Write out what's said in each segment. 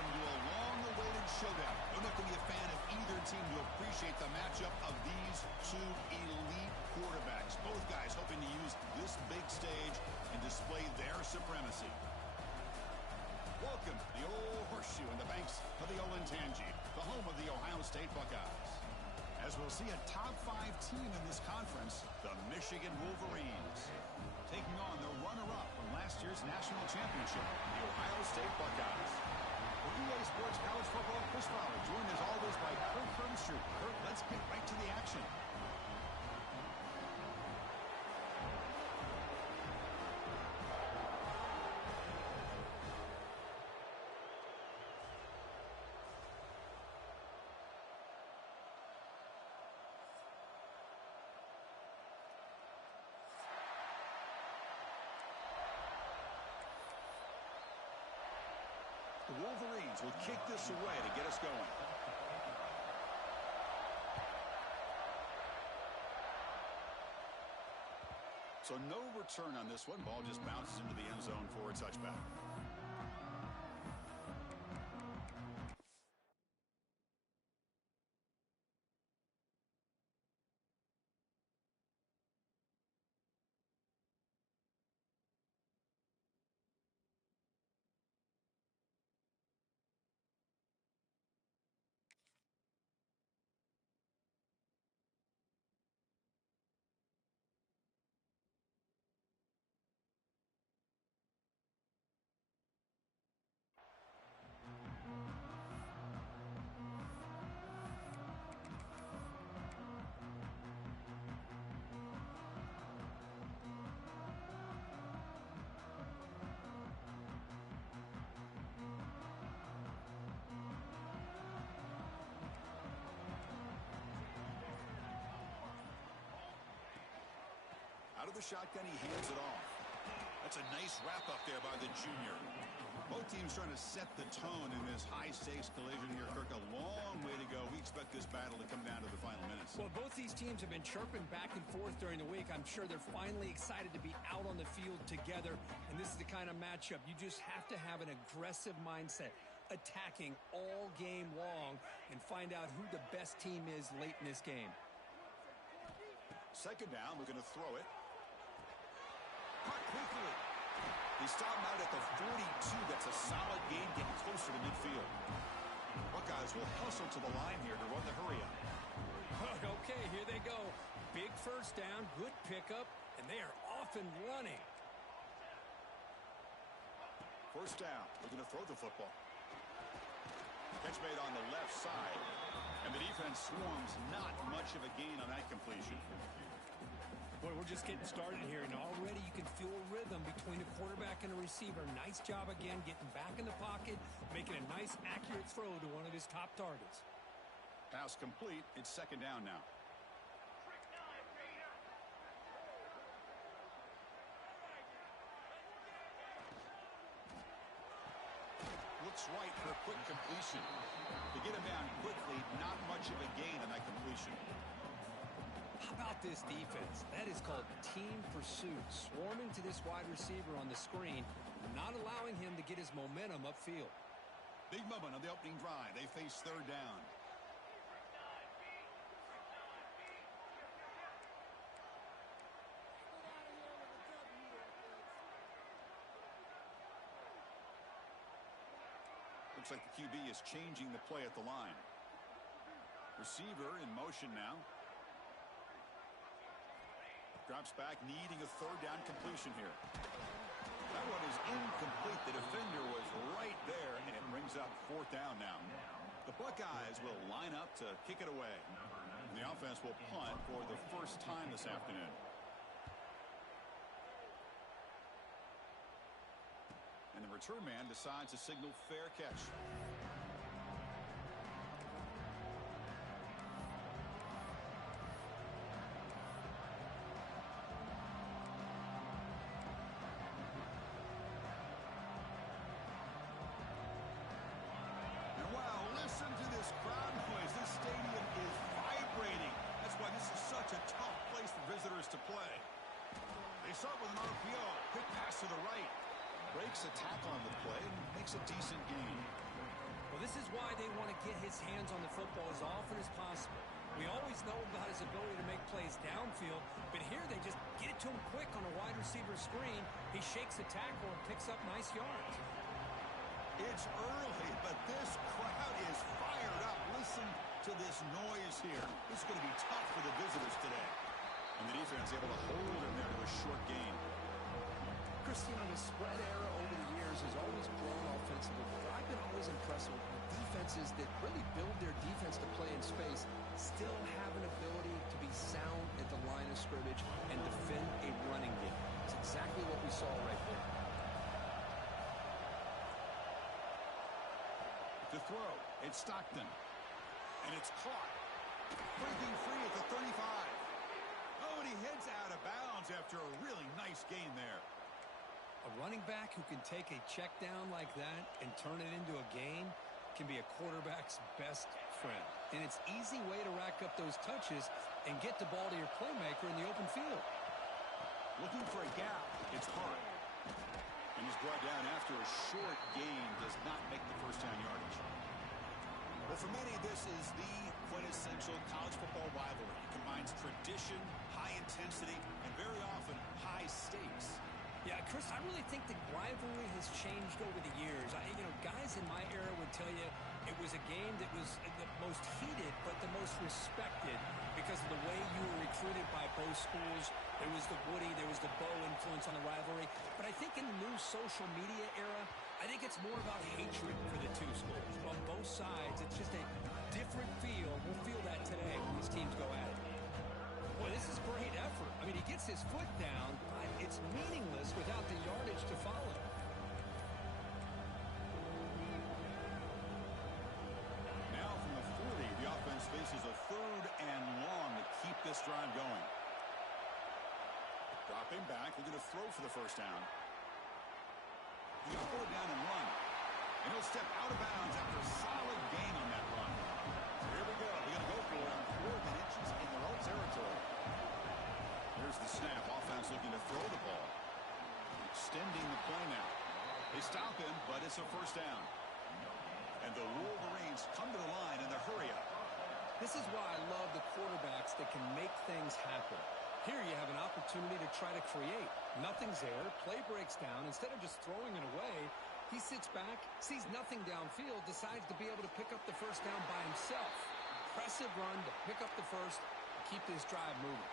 Welcome to a long-awaited showdown. You're not going to be a fan of either team to appreciate the matchup of these two elite quarterbacks. Both guys hoping to use this big stage and display their supremacy. Welcome to the old horseshoe in the banks of the Olentangy, the home of the Ohio State Buckeyes. As we'll see a top-5 team in this conference, the Michigan Wolverines, taking on the runner-up from last year's national championship, the Ohio State Buckeyes. For EA Sports College Football, Chris Fowler, joined as always by Kirk Herbstreit. Kirk, let's get right to the action. The Wolverines will kick this away to get us going. So no return on this one. Ball just bounces into the end zone for a touchback. Out of the shotgun, he hands it off. That's a nice wrap up there by the junior. Both teams trying to set the tone in this high-stakes collision here, Kirk. A long way to go. We expect this battle to come down to the final minutes. Well, both these teams have been chirping back and forth during the week. I'm sure they're finally excited to be out on the field together, and this is the kind of matchup you just have to have an aggressive mindset, attacking all game long, and find out who the best team is late in this game. Second down, we're going to throw it. Caught quickly. He stopped out at the 42. That's a solid gain, getting closer to midfield. Buckeyes will hustle to the line here to run the hurry up. Okay, here they go. Big first down, good pickup, and they are off and running. First down, we're going to throw the football. Catch made on the left side, and the defense swarms. Not much of a gain on that completion. Boy, we're just getting started here, and already you can feel a rhythm between a quarterback and a receiver. Nice job again getting back in the pocket, making a nice, accurate throw to one of his top targets. Pass complete. It's second down now. Looks right for a quick completion. To get him down quickly, not much of a gain on that completion. How about this defense? That is called team pursuit. Swarming to this wide receiver on the screen, not allowing him to get his momentum upfield. Big moment on the opening drive. They face third down. Looks like the QB is changing the play at the line. Receiver in motion now. Drops back, needing a third down completion here. That one is incomplete. The defender was right there, and it brings up fourth down now. The Buckeyes will line up to kick it away. And the offense will punt for the first time this afternoon. And the return man decides to signal fair catch. Listen to this crowd noise. This stadium is vibrating. That's why this is such a tough place for visitors to play. They start with an RPO. Quick pass to the right. Breaks a tackle on the play and makes a decent gain. want to get his hands on the football as often as possible. We always know about his ability to make plays downfield, but here they just get it to him quick on a wide receiver screen. He shakes a tackle and picks up nice yards. It's early, but this crowd is fired up. Listen to this noise here. This is going to be tough for the visitors today. And the defense able to hold him there to a short gain. Christian, the spread era over the years has always grown offensively. But I've been always impressed with defenses that really build their defense to play in space, still have an ability to be sound at the line of scrimmage and defend a running game. It's exactly what we saw right there. To throw, it's Stockton. And it's caught. Breaking free at the 35. Oh, and he heads out of bounds after a really nice gain there. A running back who can take a check down like that and turn it into a gain can be a quarterback's best friend. And it's an easy way to rack up those touches and get the ball to your playmaker in the open field. Looking for a gap. It's Hart. And he's brought down after a short gain. Does not make the first down yardage. Well, for many, this is the quintessential college football rivalry. It combines tradition, high intensity, and very often high stakes. Yeah, Chris, I really think the rivalry has changed over the years. Guys in my era would tell you it was a game that was the most heated but the most respected because of the way you were recruited by both schools. There was the Woody, there was the Bo influence on the rivalry. But I think in the new social media era, I think it's more about hatred for the two schools. On both sides, it's just a different feel. We'll feel that today when these teams go at it. Boy, this is great effort. I mean, he gets his foot down, but it's meaningless without the yardage to follow. Now from the 40, the offense faces a 3rd and long to keep this drive going. Dropping back, looking to throw for the first down. He's going to pull it down and run. And he'll step out of bounds after a solid gain on that run. So here we go. They're going to go for it on 4th and inches in their own territory. Here's the snap. Offense looking to throw the ball. Extending the play now. They stop him, but it's a first down. And the Wolverines come to the line in the hurry up. This is why I love the quarterbacks that can make things happen. Here you have an opportunity to try to create. Nothing's there. Play breaks down. Instead of just throwing it away, he sits back, sees nothing downfield, decides to be able to pick up the first down by himself. Impressive run to pick up the first, keep this drive moving.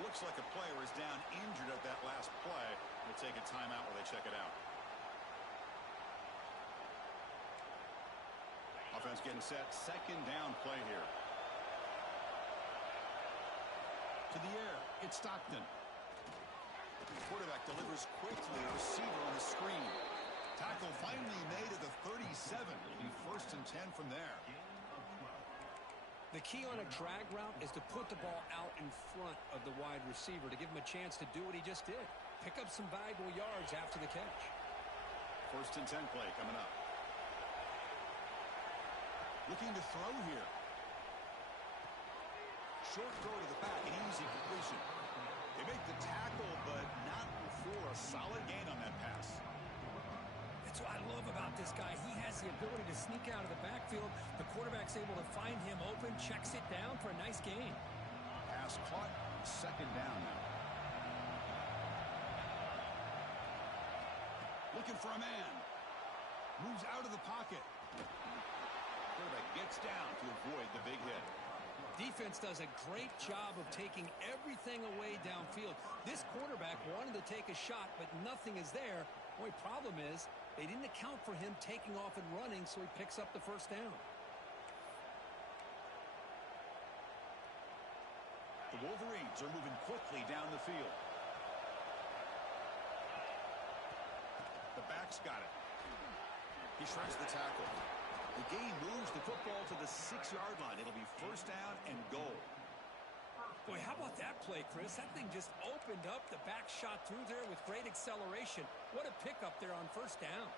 Looks like a player is down injured at that last play. They'll take a timeout while they check it out. Offense getting set. 2nd down play here. To the air. It's Stockton. The quarterback delivers quickly. A receiver on the screen. Tackle finally made at the 37. It'll be 1st and 10 from there. The key on a drag route is to put the ball out in front of the wide receiver to give him a chance to do what he just did. Pick up some valuable yards after the catch. 1st and 10 play coming up. Looking to throw here. Short throw to the back, an easy completion. They make the tackle, but not before a solid gain on that pass. That's what I love about this guy. He has the ability to sneak out of the backfield. The quarterback's able to find him open, checks it down for a nice gain. Pass caught, 2nd down now. Looking for a man. Moves out of the pocket. Quarterback gets down to avoid the big hit. Defense does a great job of taking everything away downfield. This quarterback wanted to take a shot, but nothing is there. The only problem is they didn't account for him taking off and running, so he picks up the first down. The Wolverines are moving quickly down the field. The back's got it. He shreds the tackle. The game moves the football to the 6-yard line. It'll be 1st down and goal. Boy, how about that play, Chris? That thing just opened up. The back shot through there with great acceleration. What a pickup there on 1st down.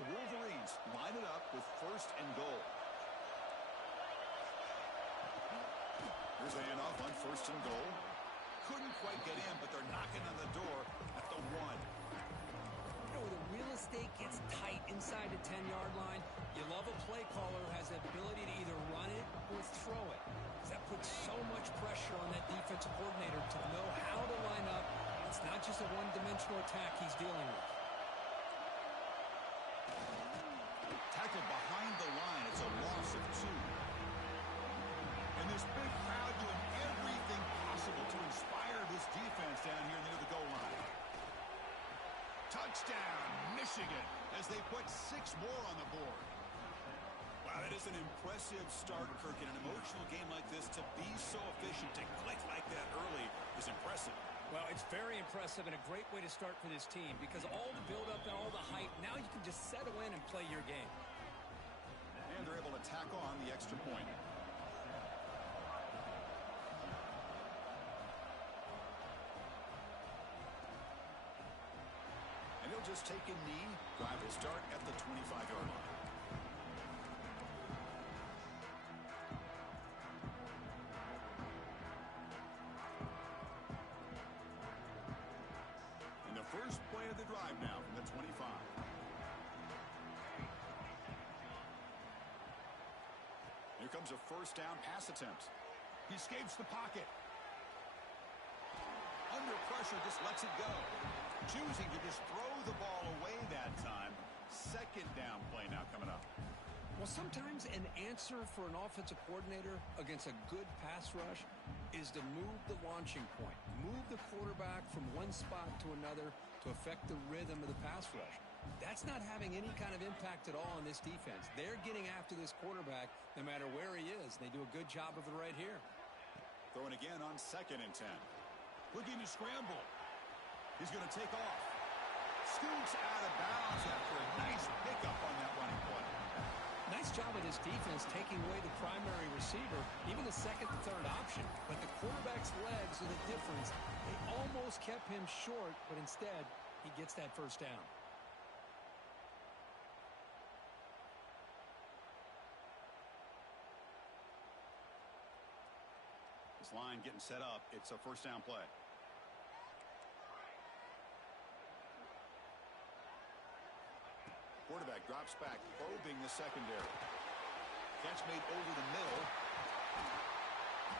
The Wolverines line it up with 1st and goal. Here's a handoff on 1st and goal. Couldn't quite get in, but they're knocking on the door at the 1. Where the real estate gets tight inside the 10-yard line, of a play caller has the ability to either run it or throw it. That puts so much pressure on that defensive coordinator to know how to line up. It's not just a one-dimensional attack he's dealing with. Tackled behind the line. It's a loss of 2. And this big crowd doing everything possible to inspire this defense down here near the goal line. Touchdown, Michigan, as they put 6 more on the board. Wow, that is an impressive start, Kirk. In an emotional game like this, to be so efficient, to click like that early is impressive. Well, it's very impressive and a great way to start for this team because all the build-up and all the hype, now you can just settle in and play your game. And they're able to tack on the extra point. And he'll just take a knee. Drive will start at the 25-yard line. First play of the drive now from the 25. Here comes a first down pass attempt. He escapes the pocket. Under pressure, just lets it go. Choosing to just throw the ball away that time. Second down play now coming up. Well, sometimes an answer for an offensive coordinator against a good pass rush is to move the launching point. Move the quarterback from one spot to another to affect the rhythm of the pass rush. That's not having any kind of impact at all on this defense. They're getting after this quarterback no matter where he is. They do a good job of it right here. Throwing again on 2nd and 10. Looking to scramble. He's going to take off. Scoots out of bounds after a nice pickup on that running play. Nice job of this defense taking away the primary receiver, even the second and third option. But the quarterback's legs are the difference. They almost kept him short, but instead, he gets that first down. This line getting set up. It's a first down play. Quarterback drops back, probing the secondary. Catch made over the middle.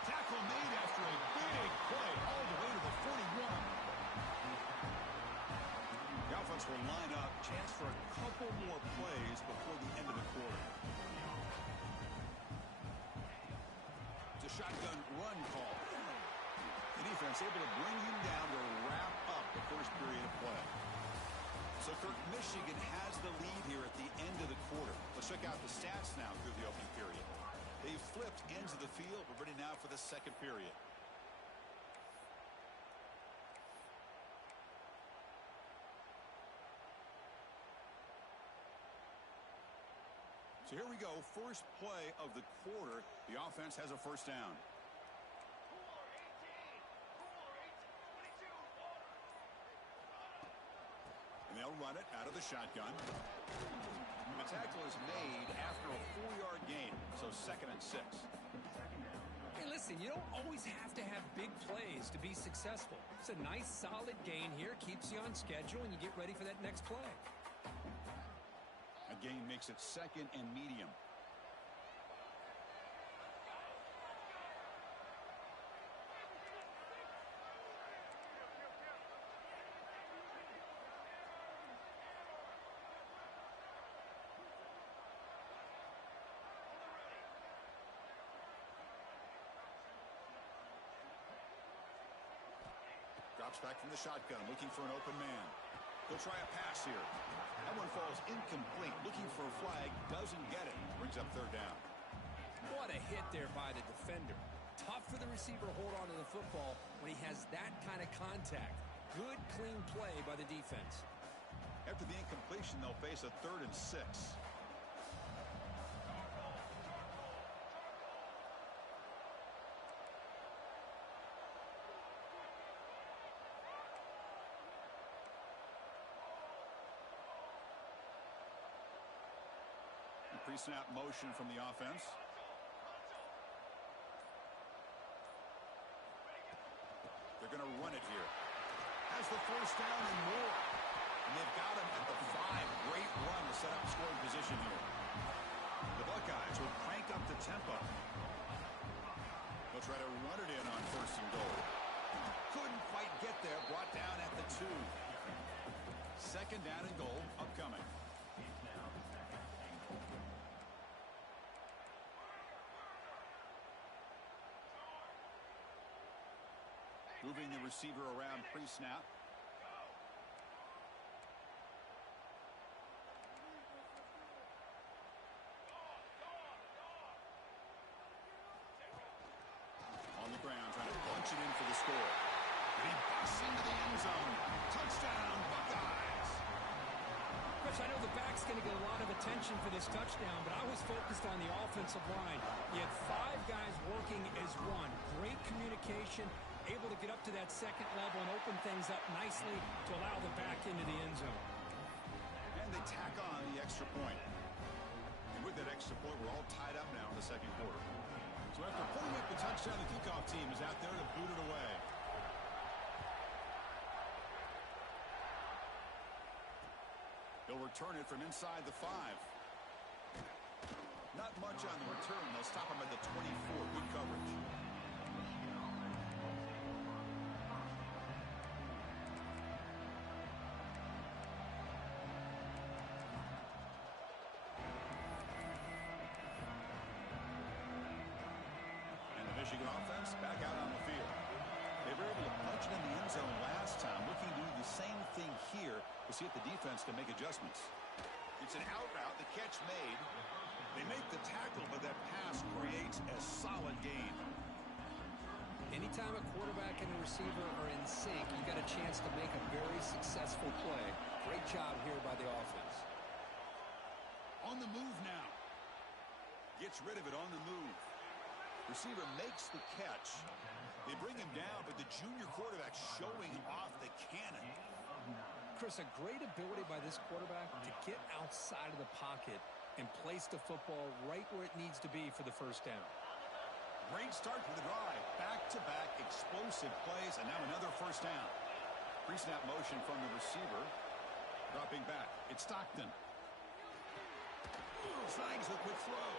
Tackle made after a big play all the way to the 41. The offense will line up. Chance for a couple more plays before the end of the quarter. It's a shotgun run call. The defense able to bring him down to wrap up the first period of play. So, Kirk, Michigan has the lead here at the end of the quarter. Let's check out the stats now through the opening period. They've flipped ends of the field. We're ready now for the second period. So here we go. First play of the quarter. The offense has a first down. They'll run it out of the shotgun. The tackle is made after a 4-yard gain, so 2nd and 6. Hey, listen, you don't always have to have big plays to be successful. It's a nice, solid gain here, keeps you on schedule, and you get ready for that next play. A gain makes it 2nd and medium. Drops back from the shotgun, looking for an open man. He'll try a pass here. That one falls incomplete. Looking for a flag, doesn't get it. Brings up 3rd down. What a hit there by the defender. Tough for the receiver to hold on to the football when he has that kind of contact. Good, clean play by the defense. After the incompletion, they'll face a 3rd and 6. Pre-snap motion from the offense. They're going to run it here. Has the first down and more. And they've got him at the 5. Great run to set up scoring position here. try to run it in on 1st and goal. Couldn't quite get there. Brought down at the 2. 2nd down and goal upcoming. Moving the receiver around pre-snap. On the ground, trying to punch it in for the score. And he busts into the end zone. Touchdown, Buckeyes! Chris, I know the back's going to get a lot of attention for this touchdown, but I was focused on the offensive line. You had 5 guys working as one. Great communication, able to get up to that 2nd level and open things up nicely to allow the back into the end zone. And they tack on the extra point. And with that extra point, we're all tied up now in the 2nd quarter. So after putting up the touchdown, the kickoff team is out there to boot it away. He'll return it from inside the 5. Not much on the return. They'll stop him at the 24. Good coverage. Michigan offense back out on the field. They were able to punch it in the end zone last time. Looking to do the same thing here. We'll see if the defense can make adjustments. It's an out route. The catch made. They make the tackle, but that pass creates a solid gain. Anytime a quarterback and a receiver are in sync, you got a chance to make a very successful play. Great job here by the offense. On the move now. Gets rid of it on the move. Receiver makes the catch. They bring him down, but the junior quarterback showing off the cannon. Chris, a great ability by this quarterback to get outside of the pocket and place the football right where it needs to be for the 1st down. Great start to the drive. Back-to-back explosive plays, and now another 1st down. Pre-snap motion from the receiver. Dropping back. It's Stockton. Snags the quick throw.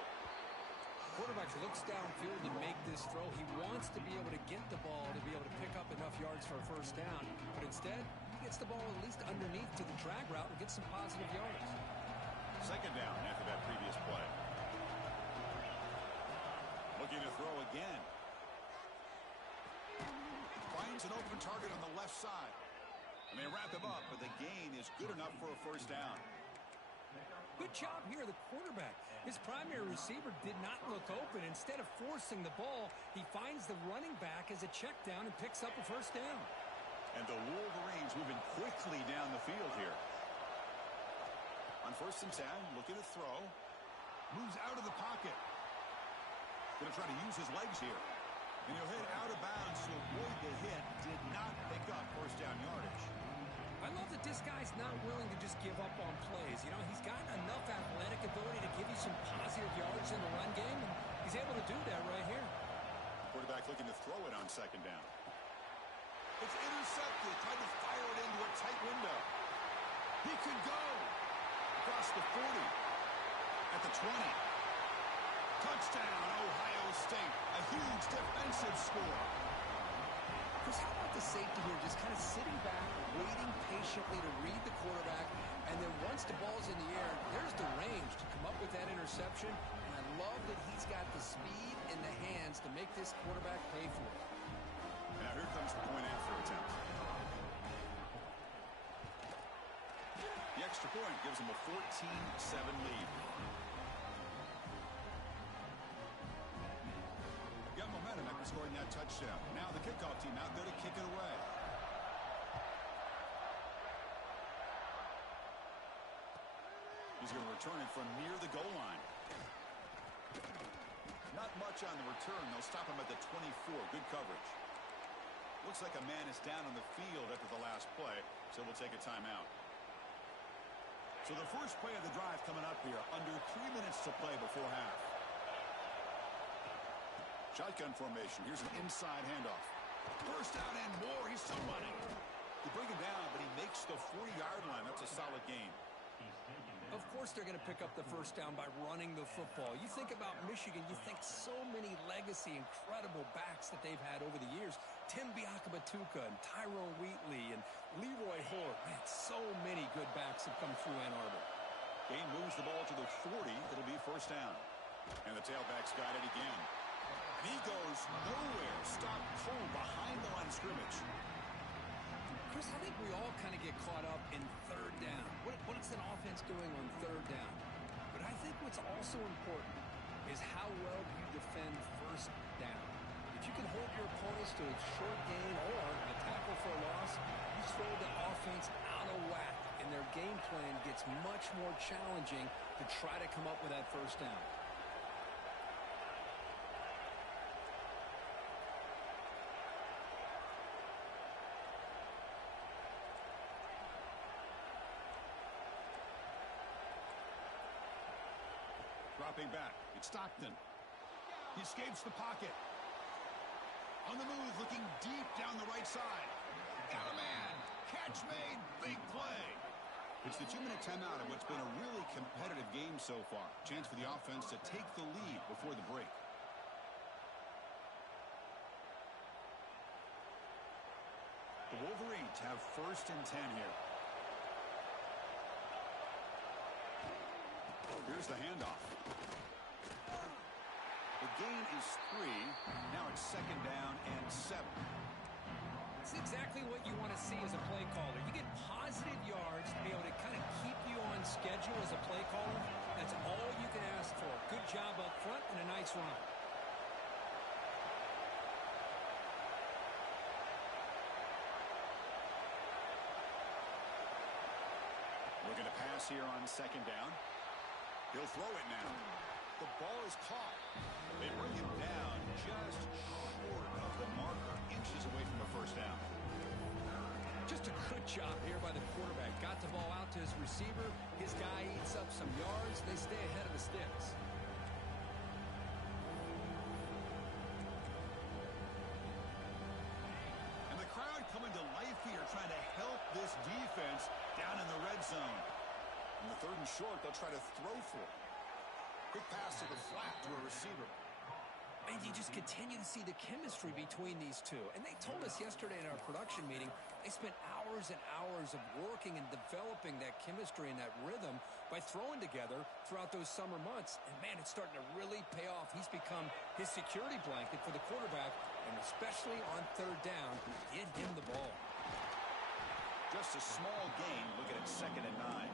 Quarterback looks downfield to make this throw. He wants to be able to get the ball to be able to pick up enough yards for a 1st down. But instead, he gets the ball at least underneath to the drag route and gets some positive yards. 2nd down after that previous play. Looking to throw again. Finds an open target on the left side. And they wrap him up, but the gain is good enough for a 1st down. Good job here, the quarterback. His primary receiver did not look open. Instead of forcing the ball, he finds the running back as a check down and picks up a 1st down. And the Wolverines moving quickly down the field here. On 1st and 10, looking to throw. Moves out of the pocket. Going to try to use his legs here. And he'll hit out of bounds to avoid the hit. Did not pick up 1st down yardage. I love that this guy's not willing to just give up on plays. You know, he's got enough athletic ability to give you some positive yards in the run game, and he's able to do that right here. Quarterback looking to throw it on 2nd down. It's intercepted. Tried to fire it into a tight window. He could go. Across the 40. At the 20. Touchdown, Ohio State. A huge defensive score. Chris, how about the safety here just kind of sitting back, waiting patiently to read the quarterback, and then once the ball's in the air, there's the range to come up with that interception, and I love that he's got the speed in the hands to make this quarterback pay for it. Now here comes the point after attempt. The extra point gives him a 14-7 lead. Got momentum after scoring that touchdown. Now the kickoff team out there to kick it away. He's going to return it from near the goal line. Not much on the return. They'll stop him at the 24. Good coverage. Looks like a man is down on the field after the last play, so we'll take a timeout. So the first play of the drive coming up here, under 3 minutes to play before half. Shotgun formation. Here's an inside handoff. First down and more. He's still running. They bring him down, but he makes the 40-yard line. That's a solid gain. Of course they're going to pick up the first down by running the football. You think about Michigan, you think so many legacy, incredible backs that they've had over the years. Tim Biakabatuka and Tyrone Wheatley and Leroy Horde. Man, so many good backs have come through Ann Arbor. Gain moves the ball to the 40. It'll be first down. And the tailback's got it again. And he goes nowhere. Stop cold behind the line of scrimmage. Chris, I think we all kind of get caught up in third down. What is an offense doing on third down? But I think what's also important is how well you defend first down. If you can hold your opponents to a short gain or a tackle for a loss, you throw the offense out of whack, and their game plan gets much more challenging to try to come up with that first down. Dropping back, it's Stockton. He escapes the pocket. On the move, looking deep down the right side. Got a man. Catch made. Big play. It's the 2-minute timeout of what's been a really competitive game so far. Chance for the offense to take the lead before the break. The Wolverines have first and 10 here. Here's the handoff. The gain is 3. Now it's second down and 7. It's exactly what you want to see as a play caller. You get positive yards to be able to kind of keep you on schedule as a play caller. That's all you can ask for. Good job up front and a nice run. Looking to pass here on second down. He'll throw it now. The ball is caught. They bring him down just short of the marker, inches away from a first down. Just a good job here by the quarterback. Got the ball out to his receiver. His guy eats up some yards. They stay ahead of the sticks. And the crowd coming to life here, trying to help this defense down in the red zone. In the third and short, they'll try to throw for it. Quick pass to the flat to a receiver. And you just continue to see the chemistry between these two. And they told us yesterday in our production meeting, they spent hours and hours of working and developing that chemistry and that rhythm by throwing together throughout those summer months. And, man, it's starting to really pay off. He's become his security blanket for the quarterback, and especially on third down, get him the ball. Just a small gain. Looking at second and 9.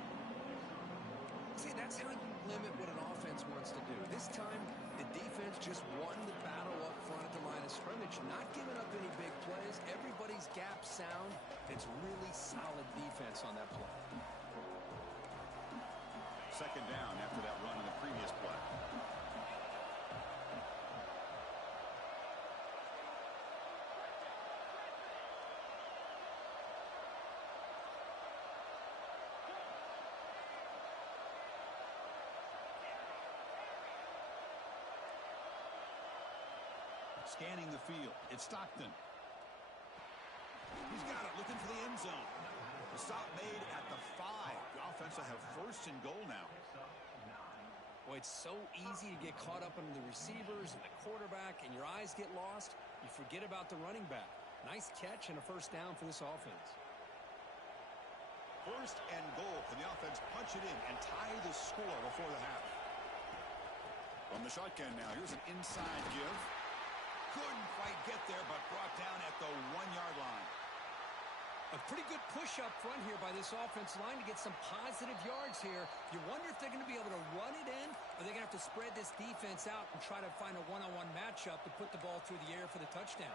See, that's how you limit what an offense wants to do. This time, the defense just won the battle up front at the line of scrimmage, not giving up any big plays. Everybody's gap sound. It's really solid defense on that play. Second down after that run in the previous play. Scanning the field. It's Stockton. He's got it, looking for the end zone. The stop made at the 5. The offense will have first and goal now. Boy, it's so easy to get caught up under the receivers and the quarterback, and your eyes get lost. You forget about the running back. Nice catch and a first down for this offense. First and goal. Can the offense punch it in and tie the score before the half? From the shotgun now, here's an inside give. Couldn't quite get there, but brought down at the 1-yard line. A pretty good push up front here by this offensive line to get some positive yards here. You wonder if they're going to be able to run it in, or they're going to have to spread this defense out and try to find a one-on-one matchup to put the ball through the air for the touchdown.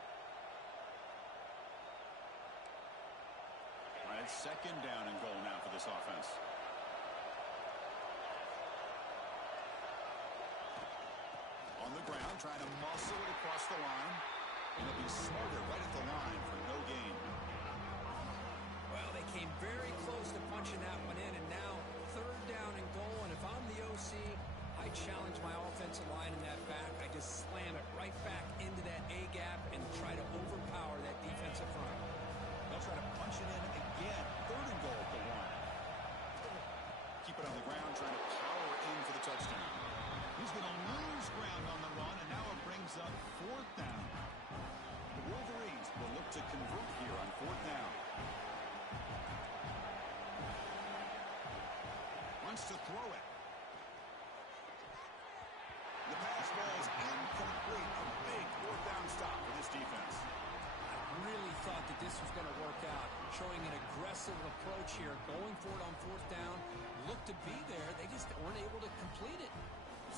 All right, it's second down and goal now for this offense. On the ground, trying to muscle it across the line. And it'll be smarter right at the line for no gain. Well, they came very close to punching that one in, and now third down and goal. And if I'm the OC, I challenge my offensive line in that back. I just slam it right back into that A-gap and try to overpower that defensive front. They'll try to punch it in again. Third and goal at the 1. Keep it on the ground, trying wants to throw it. The pass ball is incomplete. A big fourth down stop for this defense. I really thought that this was going to work out, showing an aggressive approach here, going for it on fourth down. Looked to be there. They just weren't able to complete it.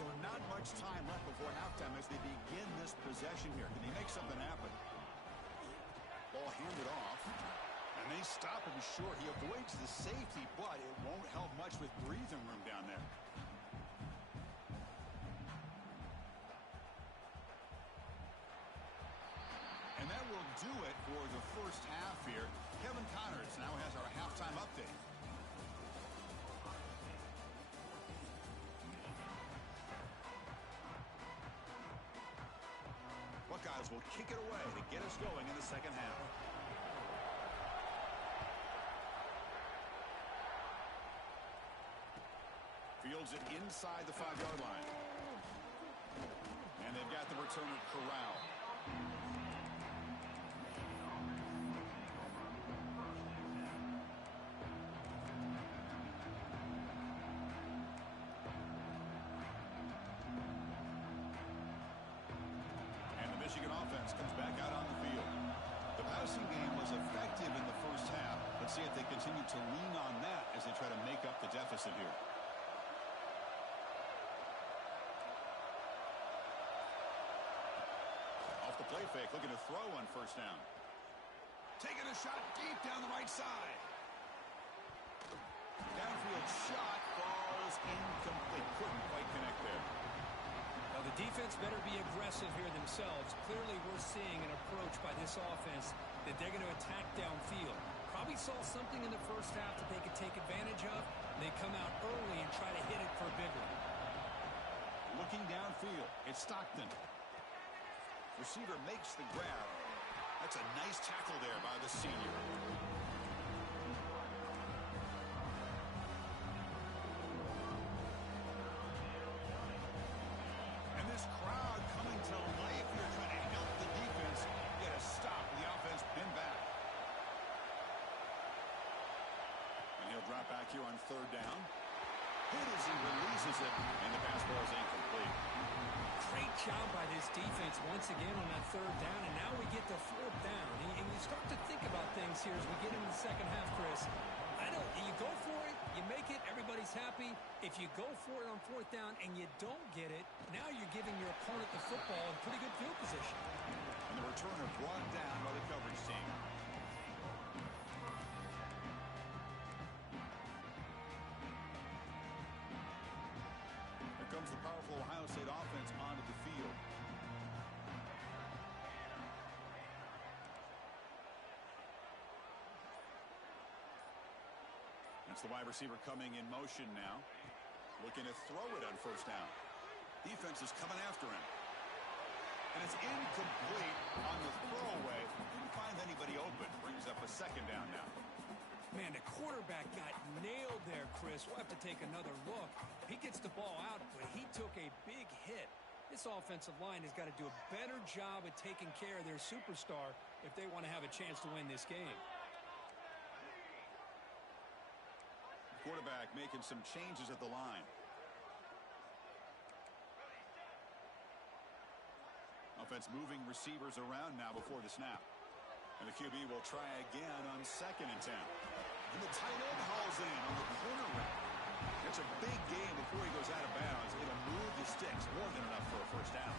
So not much time left before halftime as they begin this possession here. Can he make something happen? Ball handed off. And they stop him short. He avoids the safety, but it won't help much with breathing room down there. And that will do it for the first half here. Kevin Connors now has our halftime update. Buckeyes will kick it away to get us going in the second half. Fields it inside the 5-yard line. And they've got the returner Corral. Michigan offense comes back out on the field. The passing game was effective in the first half. Let's see if they continue to lean on that as they try to make up the deficit here. Off the play fake, looking to throw on first down. Taking a shot deep down the right side. Downfield shot falls incomplete. Couldn't quite connect there. Now, the defense better be aggressive here themselves. Clearly, we're seeing an approach by this offense that they're going to attack downfield. Probably saw something in the first half that they could take advantage of. They come out early and try to hit it for a big one. Looking downfield, it's Stockton. Receiver makes the grab. That's a nice tackle there by the senior. Crowd coming to life here, trying to help the defense get a stop. The offense pinned back. And he'll drop back here on third down. Hit as he releases it, and the pass ball is incomplete. Great job by this defense once again on that third down, and now we get to fourth down. And you start to think about things here as we get into the second half, Chris. You go for it, you make it, everybody's happy. If you go for it on fourth down and you don't get it, now you're giving your opponent the football in pretty good field position. And the returner brought down by the coverage team. Here comes the powerful Ohio State offense onto the field. That's the wide receiver coming in motion now. Looking to throw it on first down. Defense is coming after him. And it's incomplete on the throwaway. Didn't find anybody open. Brings up a second down now. Man, the quarterback got nailed there, Chris. We'll have to take another look. He gets the ball out, but he took a big hit. This offensive line has got to do a better job of taking care of their superstar if they want to have a chance to win this game. Quarterback making some changes at the line. Offense moving receivers around now before the snap. And the QB will try again on 2nd and 10. And the tight end hauls in on the corner route. It's a big game before he goes out of bounds. It'll move the sticks more than enough for a first down.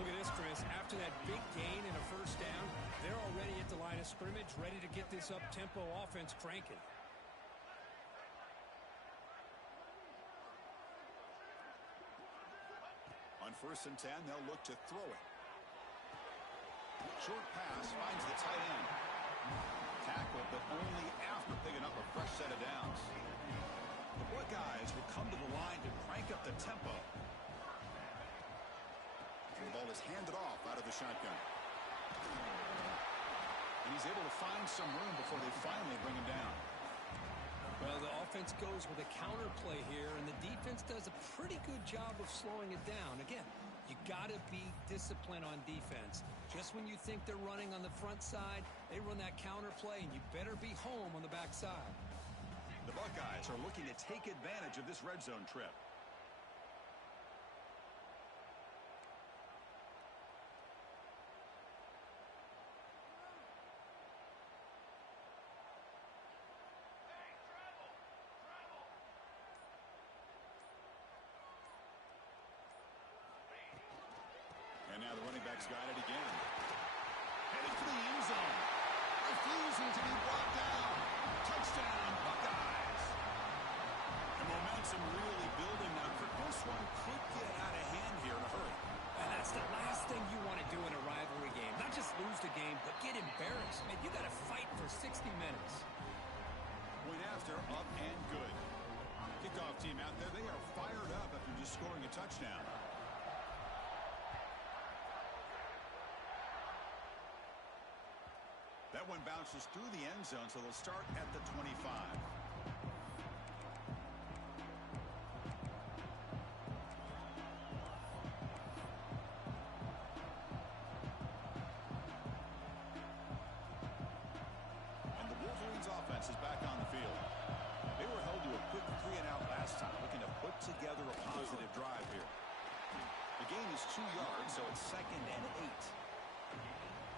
Look at this, Chris. After that big gain and a first down, they're already at the line of scrimmage, ready to get this up-tempo offense cranking. On 1st and 10, they'll look to throw it. Short pass finds the tight end. Tackle, but only after picking up a fresh set of downs. The Buckeyes will come to the line to crank up the tempo. And the ball is handed off out of the shotgun. And he's able to find some room before they finally bring him down. Well, the offense goes with a counter play here, and the defense does a pretty good job of slowing it down. Again, you got to be disciplined on defense. Just when you think they're running on the front side, they run that counter play, and you better be home on the back side. The Buckeyes are looking to take advantage of this red zone trip. And now the running back's got it again. Headed for the end zone. Refusing to be brought down. Touchdown, Buckeyes. The momentum really building now. This one could get out of hand here in a hurry. And that's the last thing you want to do in a rivalry game. Not just lose the game, but get embarrassed. Man, you got to fight for 60 minutes. Point after, up and good. Kickoff team out there. They are fired up after just scoring a touchdown. That one bounces through the end zone, so they'll start at the 25. And the Wolverines offense is back on the field. They were held to a quick 3-and-out last time, looking to put together a positive drive here. The gain is 2 yards, so it's 2nd and 8.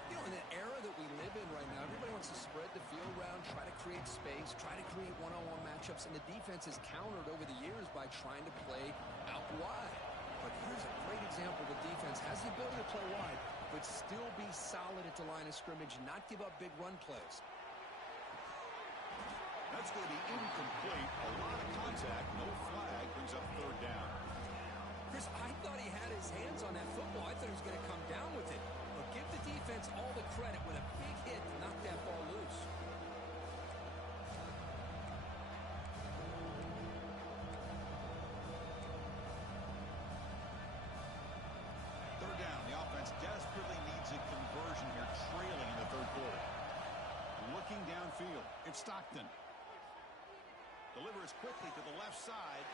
You know, in the era that we live in right now, everybody wants to spread the field around, try to create space, try to create one-on-one matchups, and the defense has countered over the years by trying to play out wide. But here's a great example. The defense has the ability to play wide, but still be solid at the line of scrimmage, not give up big run plays. That's going to be incomplete. A lot of contact, no flag, brings up 3rd down. Chris, I thought he had his hands on that football. I thought he was going to come down with it. But give the defense all the credit with a big hit to knock that ball loose. Third down. The offense desperately needs a conversion here, trailing in the 3rd quarter. Looking downfield. It's Stockton. Delivers quickly to the left side.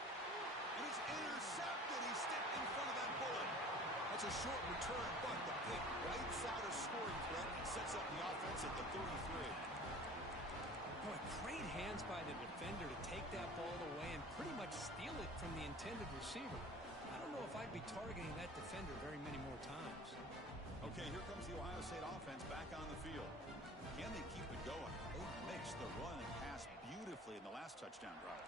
And it's intercepted. He stepped in front of that bullet. That's a short return, but the pick wipes out a scoring threat and sets up the offense at the 33. Boy, great hands by the defender to take that ball away and pretty much steal it from the intended receiver. I don't know if I'd be targeting that defender very many more times. Okay, here comes the Ohio State offense back on the field. Can they keep it going? They mixed the run and pass beautifully in the last touchdown drive.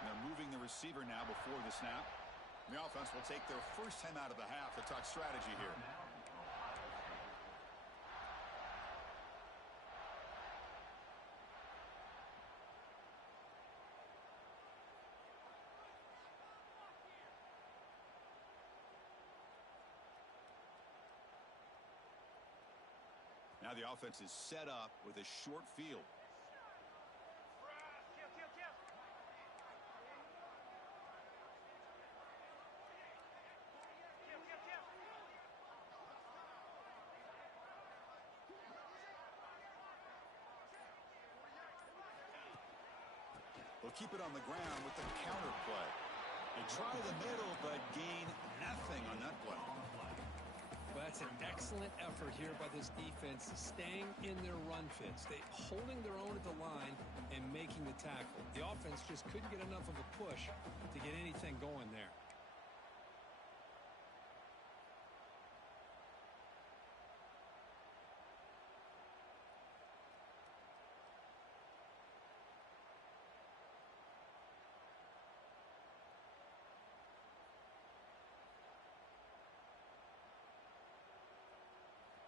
And they're moving the receiver now before the snap. And the offense will take their first time out of the half to talk strategy here. Now the offense is set up with a short field. They'll keep it on the ground with the counter play. They try the middle, but gain nothing on that play. Well, that's an excellent effort here by this defense, staying in their run fits. They holding their own at the line and making the tackle. The offense just couldn't get enough of a push to get anything going there.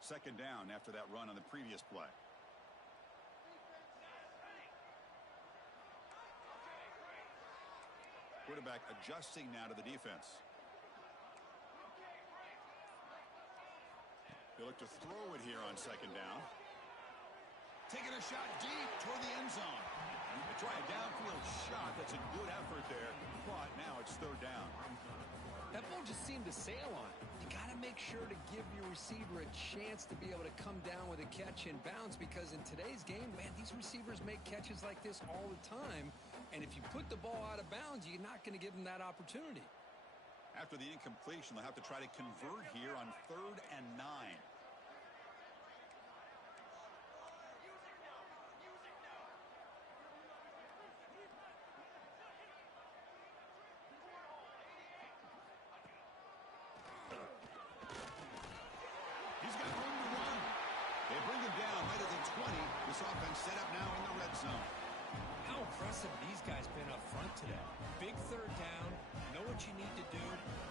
Second down after that run on the previous play. Quarterback adjusting now to the defense. They look to throw it here on second down. Taking a shot deep toward the end zone. They try a downfield shot. That's a good effort there, but now it's third down. That ball just seemed to sail on. You got to make sure to give your receiver a chance to be able to come down with a catch and bounce, because in today's game, man, these receivers make catches like this all the time. And if you put the ball out of bounds, you're not going to give them that opportunity. After the incompletion, they'll have to try to convert here on 3rd and 9. now in the red zone. How impressive these guys been up front today. Big third down, know what you need to do,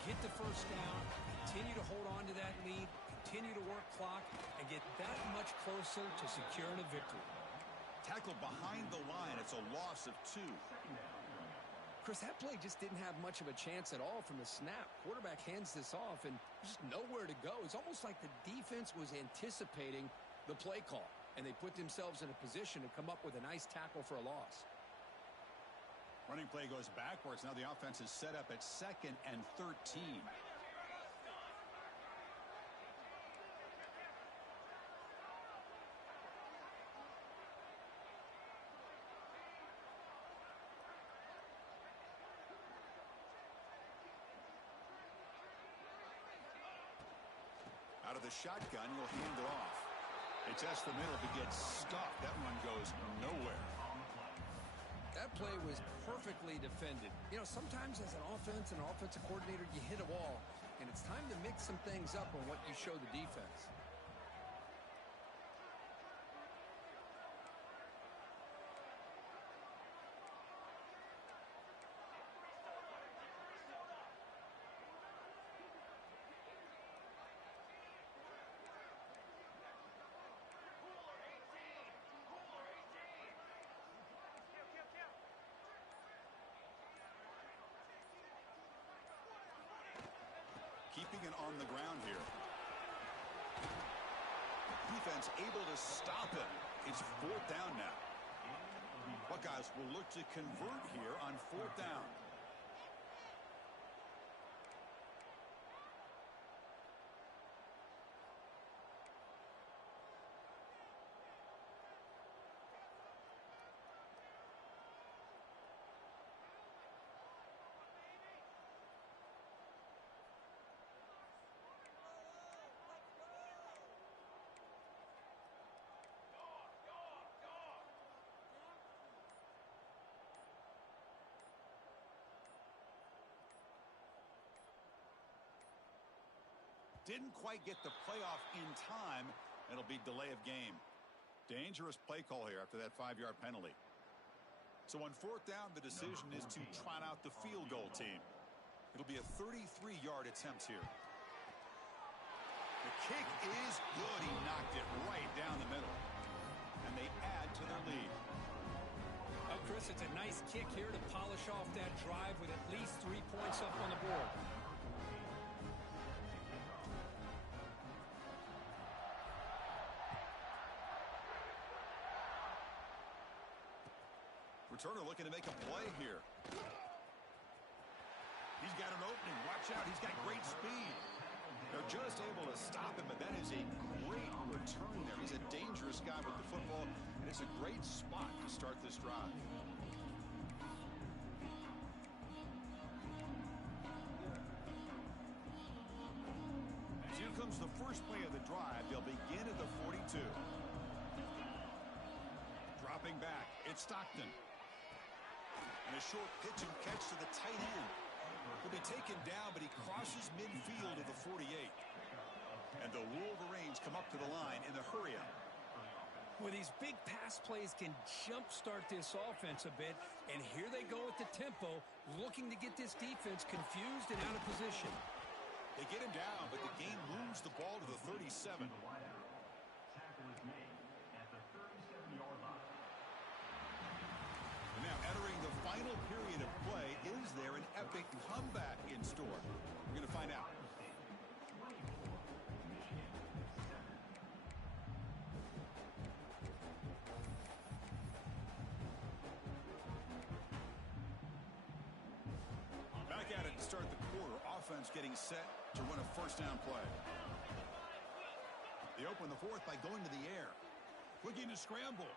get the first down, continue to hold on to that lead, continue to work clock, and get that much closer to securing a victory. Tackled behind the line. It's a loss of 2. Chris, that play just didn't have much of a chance at all from the snap. Quarterback hands this off, and just nowhere to go. It's almost like the defense was anticipating the play call, and they put themselves in a position to come up with a nice tackle for a loss. Running play goes backwards. Now the offense is set up at 2nd and 13. Out of the shotgun, he'll hand it off. They test the middle, but gets stuffed. That one goes nowhere. That play was perfectly defended. You know, sometimes as an offense and an offensive coordinator, you hit a wall, and it's time to mix some things up on what you show the defense. Keeping it on the ground here. Defense able to stop him. It's 4th down now. Buckeyes will look to convert here on 4th down. Didn't quite get the playoff in time. It'll be delay of game. Dangerous play call here after that 5-yard penalty. So on 4th down, the decision is to trot out the field goal team. It'll be a 33-yard attempt here. The kick is good. He knocked it right down the middle. And they add to their lead. Well, Chris, it's a nice kick here to polish off that drive with at least 3 points up on the board. Returner looking to make a play here. He's got an opening. Watch out. He's got great speed. They're just able to stop him, but that is a great return there. He's a dangerous guy with the football, and it's a great spot to start this drive. Here comes the first play of the drive. They'll begin at the 42. Dropping back, it's Stockton. And a short pitch and catch to the tight end. He'll be taken down, but he crosses midfield of the 48. And the Wolverines come up to the line in the hurry-up. Well, these big pass plays can jumpstart this offense a bit, and here they go at the tempo, looking to get this defense confused and out of position. They get him down, but the game moves the ball to the 37. And now entering the final period of play, is there an epic comeback in store? We're going to find out. Back at it to start the quarter. Offense getting set to run a first down play. They open the 4th by going to the air. Looking to scramble.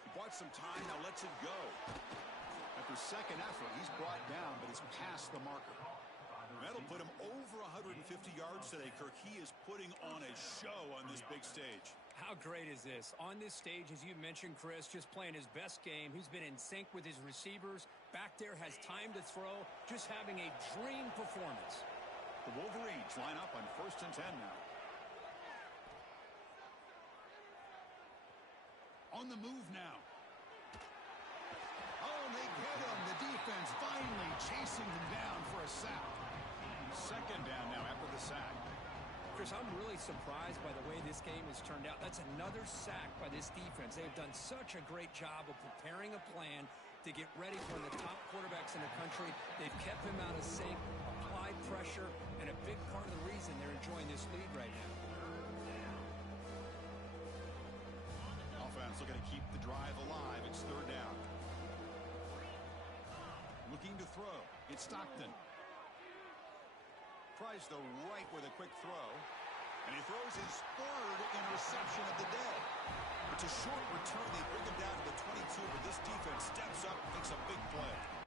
He bought some time, now lets it go. After second effort, he's brought down, but he's past the marker. That'll put him over 150 yards today, Kirk. He is putting on a show on this big stage. How great is this? On this stage, as you mentioned, Chris, just playing his best game. He's been in sync with his receivers. Back there, has time to throw. Just having a dream performance. The Wolverines line up on 1st and 10 now. On the move now. second down now after the sack. Chris, I'm really surprised by the way this game has turned out. That's another sack by this defense. They've done such a great job of preparing a plan to get ready for one of the top quarterbacks in the country. They've kept him out of sync, applied pressure, and a big part of the reason they're enjoying this lead right now. Offense looking to keep the drive alive. It's third down. Looking to throw. It's Stockton. Tries the right with a quick throw. And he throws his third interception of the day. It's a short return. They bring him down to the 22, but this defense steps up and makes a big play.